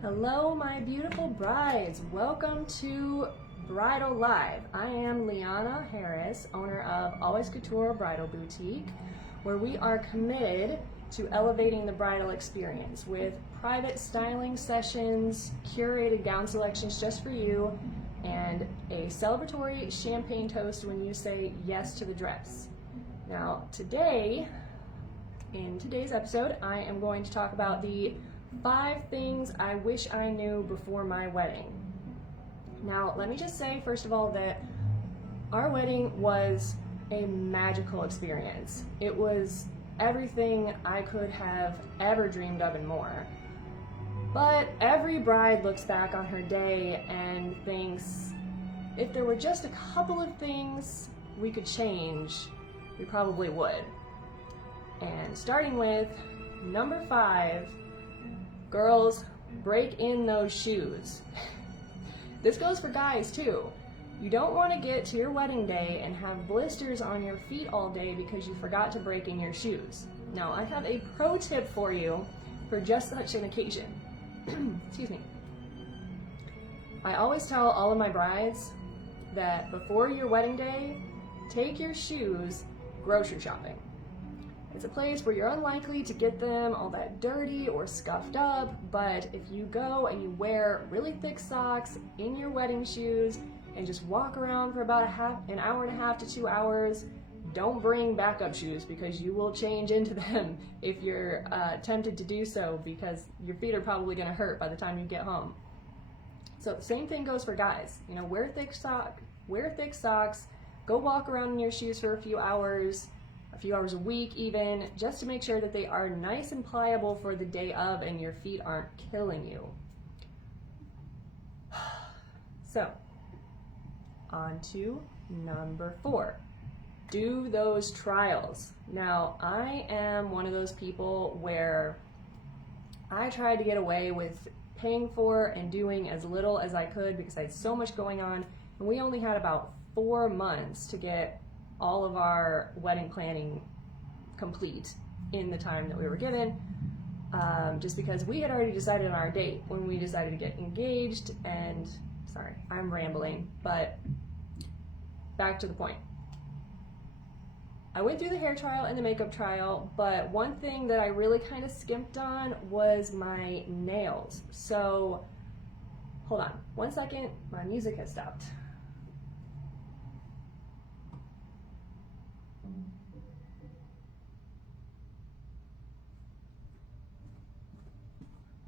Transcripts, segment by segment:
Hello, my beautiful brides. Welcome to Bridal Live. I am Liana Harris, owner of Always Couture Bridal Boutique, where we are committed to elevating the bridal experience with private styling sessions, curated gown selections just for you, and a celebratory champagne toast when you say yes to the dress. Now, in today's episode, I am going to talk about the 5 things I wish I knew before my wedding. Now, let me just say, first of all, that our wedding was a magical experience. It was everything I could have ever dreamed of and more. But every bride looks back on her day and thinks, if there were just a couple of things we could change, we probably would. And starting with number 5, girls, break in those shoes. This goes for guys too. You don't want to get to your wedding day and have blisters on your feet all day because you forgot to break in your shoes. Now, I have a pro tip for you for just such an occasion. Excuse me. I always tell all of my brides that before your wedding day, take your shoes grocery shopping. It's a place where you're unlikely to get them all that dirty or scuffed up, but if you go and you wear really thick socks in your wedding shoes and just walk around for about an hour and a half to 2 hours, don't bring backup shoes because you will change into them if you're tempted to do so, because your feet are probably going to hurt by the time you get home. So the same thing goes for guys. You know, wear thick socks, go walk around in your shoes for a few hours a week even, just to make sure that they are nice and pliable for the day of and your feet aren't killing you. So, on to number 4. Do those trials. Now, I am one of those people where I tried to get away with paying for and doing as little as I could because I had so much going on, and we only had about 4 months to get all of our wedding planning complete in the time that we were given, just because we had already decided on our date when we decided to get engaged. And sorry, I'm rambling, but back to the point. I went through the hair trial and the makeup trial, but one thing that I really kind of skimped on was my nails. So hold on one second, my music has stopped.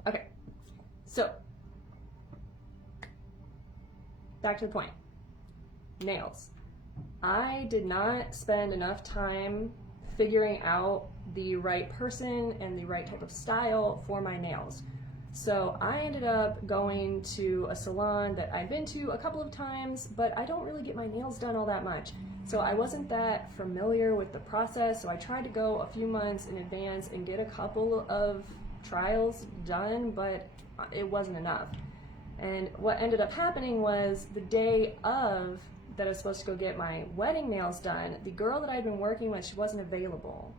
Okay, so back to the point. Nails. I did not spend enough time figuring out the right person and the right type of style for my nails. So I ended up going to a salon that I'd been to a couple of times, but I don't really get my nails done all that much. So I wasn't that familiar with the process, so I tried to go a few months in advance and get a couple of trials done, but it wasn't enough. And what ended up happening was the day of that I was supposed to go get my wedding nails done, the girl that I'd been working with, she wasn't available.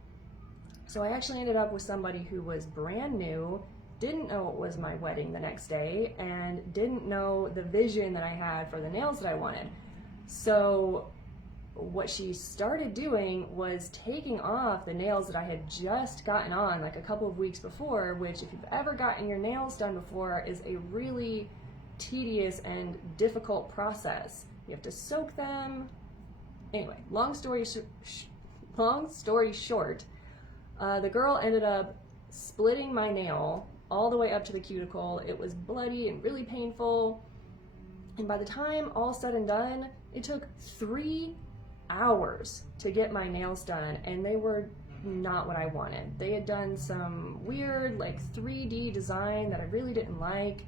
So I actually ended up with somebody who was brand new, didn't know it was my wedding the next day, and didn't know the vision that I had for the nails that I wanted. So what she started doing was taking off the nails that I had just gotten on like a couple of weeks before, which if you've ever gotten your nails done before is a really tedious and difficult process. You have to soak them. Anyway, long story short, the girl ended up splitting my nail all the way up to the cuticle. It was bloody and really painful. And by the time all said and done, it took 3 hours to get my nails done, and they were not what I wanted. They had done some weird like 3D design that I really didn't like,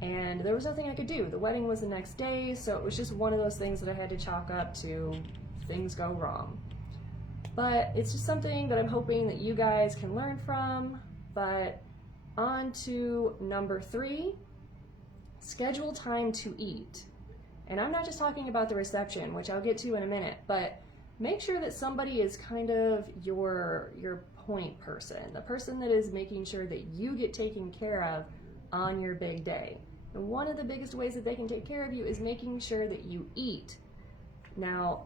and there was nothing I could do. The wedding was the next day, so it was just one of those things that I had to chalk up to things go wrong. But it's just something that I'm hoping that you guys can learn from. But on to number 3, schedule time to eat. And I'm not just talking about the reception, which I'll get to in a minute, but make sure that somebody is kind of your point person, the person that is making sure that you get taken care of on your big day. And one of the biggest ways that they can take care of you is making sure that you eat. Now,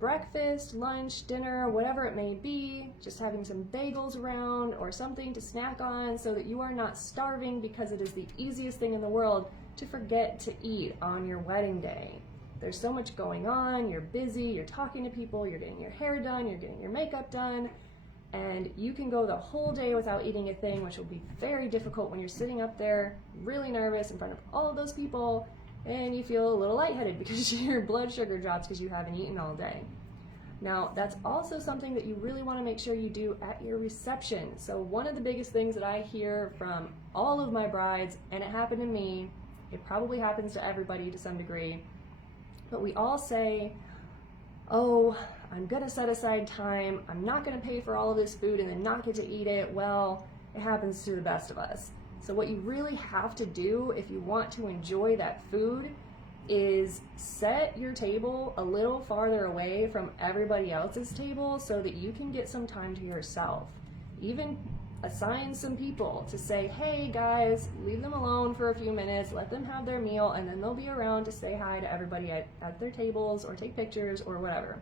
breakfast, lunch, dinner, whatever it may be, just having some bagels around or something to snack on so that you are not starving, because it is the easiest thing in the world to forget to eat on your wedding day. There's so much going on, you're busy, you're talking to people, you're getting your hair done, you're getting your makeup done, and you can go the whole day without eating a thing, which will be very difficult when you're sitting up there really nervous in front of all of those people and you feel a little lightheaded because your blood sugar drops because you haven't eaten all day. Now, that's also something that you really want to make sure you do at your reception. So one of the biggest things that I hear from all of my brides, and it happened to me, it probably happens to everybody to some degree, but we all say, oh, I'm gonna set aside time, I'm not gonna pay for all of this food and then not get to eat it. Well, it happens to the best of us. So what you really have to do if you want to enjoy that food is set your table a little farther away from everybody else's table so that you can get some time to yourself. Even assign some people to say, hey guys, leave them alone for a few minutes, let them have their meal, and then they'll be around to say hi to everybody at their tables or take pictures or whatever.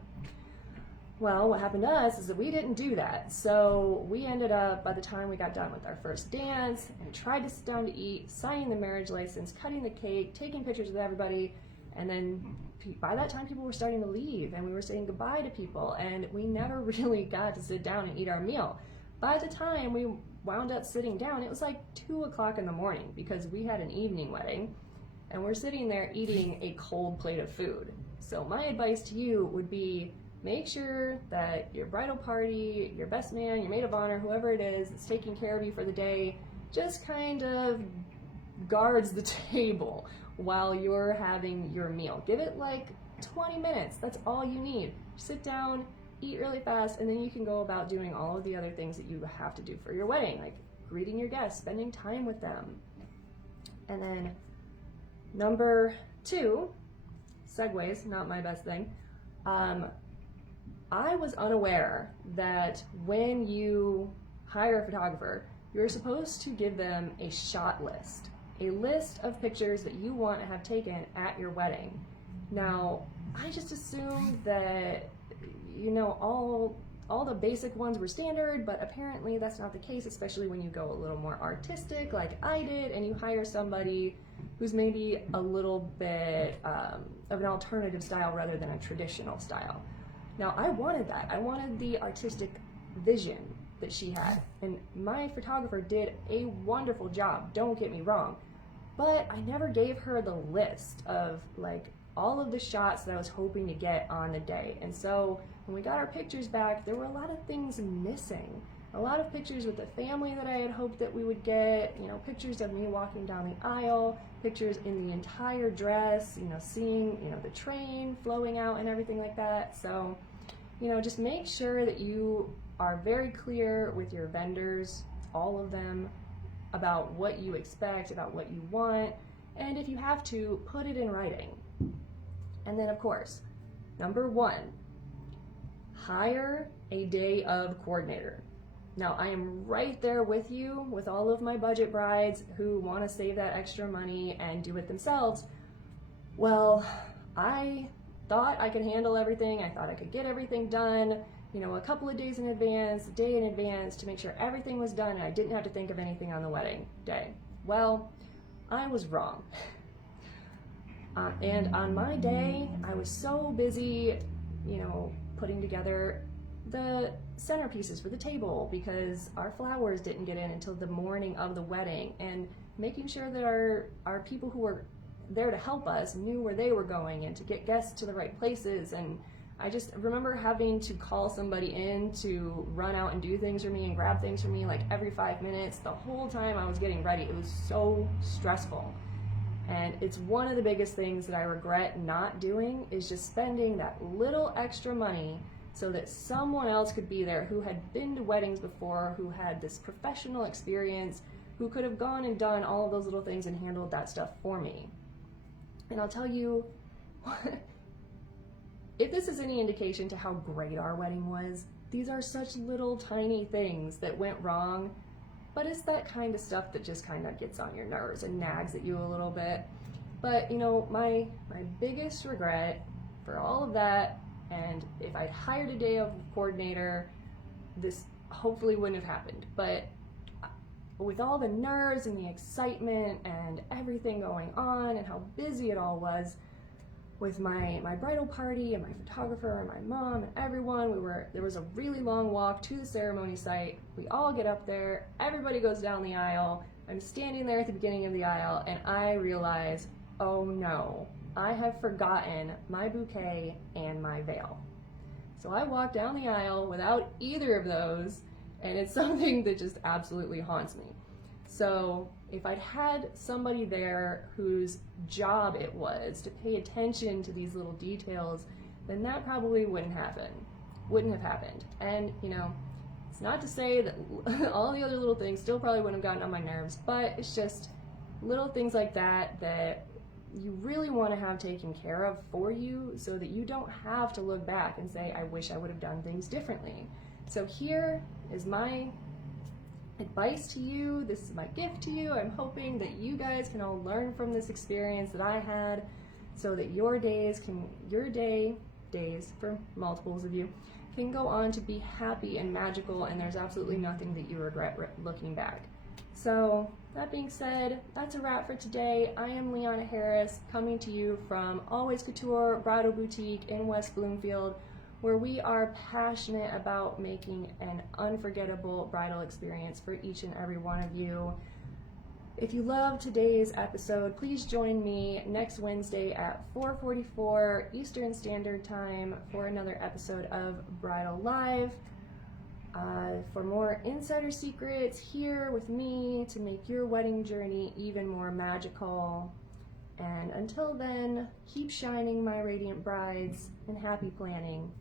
Well, what happened to us is that we didn't do that. So we ended up, by the time we got done with our first dance and tried to sit down to eat, signing the marriage license, cutting the cake, taking pictures with everybody, and then by that time people were starting to leave and we were saying goodbye to people, and we never really got to sit down and eat our meal. By the time we wound up sitting down, it was like 2 o'clock in the morning because we had an evening wedding and we're sitting there eating a cold plate of food. So my advice to you would be, make sure that your bridal party, your best man, your maid of honor, whoever it is that's taking care of you for the day, just kind of guards the table while you're having your meal. Give it like 20 minutes, that's all you need. Sit down, eat really fast, and then you can go about doing all of the other things that you have to do for your wedding, like greeting your guests, spending time with them. And then number 2, segues, not my best thing. I was unaware that when you hire a photographer, you're supposed to give them a shot list, a list of pictures that you want to have taken at your wedding. Now, I just assumed that, you know, all the basic ones were standard, but apparently that's not the case, especially when you go a little more artistic like I did and you hire somebody who's maybe a little bit of an alternative style rather than a traditional style. Now, I wanted that. I wanted the artistic vision that she had, and my photographer did a wonderful job, don't get me wrong, but I never gave her the list of like all of the shots that I was hoping to get on the day. And so when we got our pictures back, there were a lot of things missing. A lot of pictures with the family that I had hoped that we would get, you know, pictures of me walking down the aisle, pictures in the entire dress, you know, seeing, you know, the train flowing out and everything like that. So, you know, just make sure that you are very clear with your vendors, all of them, about what you expect, about what you want, and if you have to, put it in writing. And then, of course, number 1, hire a day of coordinator. Now, I am right there with you with all of my budget brides who want to save that extra money and do it themselves. Well, I thought I could handle everything. I thought I could get everything done, you know, a couple of days in advance, a day in advance, to make sure everything was done and I didn't have to think of anything on the wedding day. Well, I was wrong. And on my day, I was so busy, you know, putting together the centerpieces for the table because our flowers didn't get in until the morning of the wedding, and making sure that our people who were there to help us knew where they were going and to get guests to the right places. And I just remember having to call somebody in to run out and do things for me and grab things for me like every 5 minutes the whole time I was getting ready. It was so stressful. And it's one of the biggest things that I regret not doing, is just spending that little extra money so that someone else could be there who had been to weddings before, who had this professional experience, who could have gone and done all of those little things and handled that stuff for me. And I'll tell you, if this is any indication to how great our wedding was, these are such little tiny things that went wrong but it's that kind of stuff that just kind of gets on your nerves and nags at you a little bit. But you know, my biggest regret for all of that, and if I'd hired a day of coordinator, this hopefully wouldn't have happened. But with all the nerves and the excitement and everything going on and how busy it all was with my bridal party and my photographer and my mom and everyone, there was a really long walk to the ceremony site. We all get up there, everybody goes down the aisle. I'm standing there at the beginning of the aisle and I realize, oh no, I have forgotten my bouquet and my veil. So I walked down the aisle without either of those, and it's something that just absolutely haunts me. So if I'd had somebody there whose job it was to pay attention to these little details, then that probably wouldn't have happened. And you know, it's not to say that all the other little things still probably wouldn't have gotten on my nerves, but it's just little things like that that you really want to have taken care of for you so that you don't have to look back and say, I wish I would have done things differently. So here is my advice to you. This is my gift to you. I'm hoping that you guys can all learn from this experience that I had so that your days for multiples of you can go on to be happy and magical, and there's absolutely nothing that you regret looking back. So that being said, that's a wrap for today. I am Leanna Harris, coming to you from Always Couture Bridal Boutique in West Bloomfield, where we are passionate about making an unforgettable bridal experience for each and every one of you. If you loved today's episode, please join me next Wednesday at 4:44 Eastern Standard Time for another episode of Bridal Live. For more insider secrets here with me to make your wedding journey even more magical. And until then, keep shining, my radiant brides, and happy planning.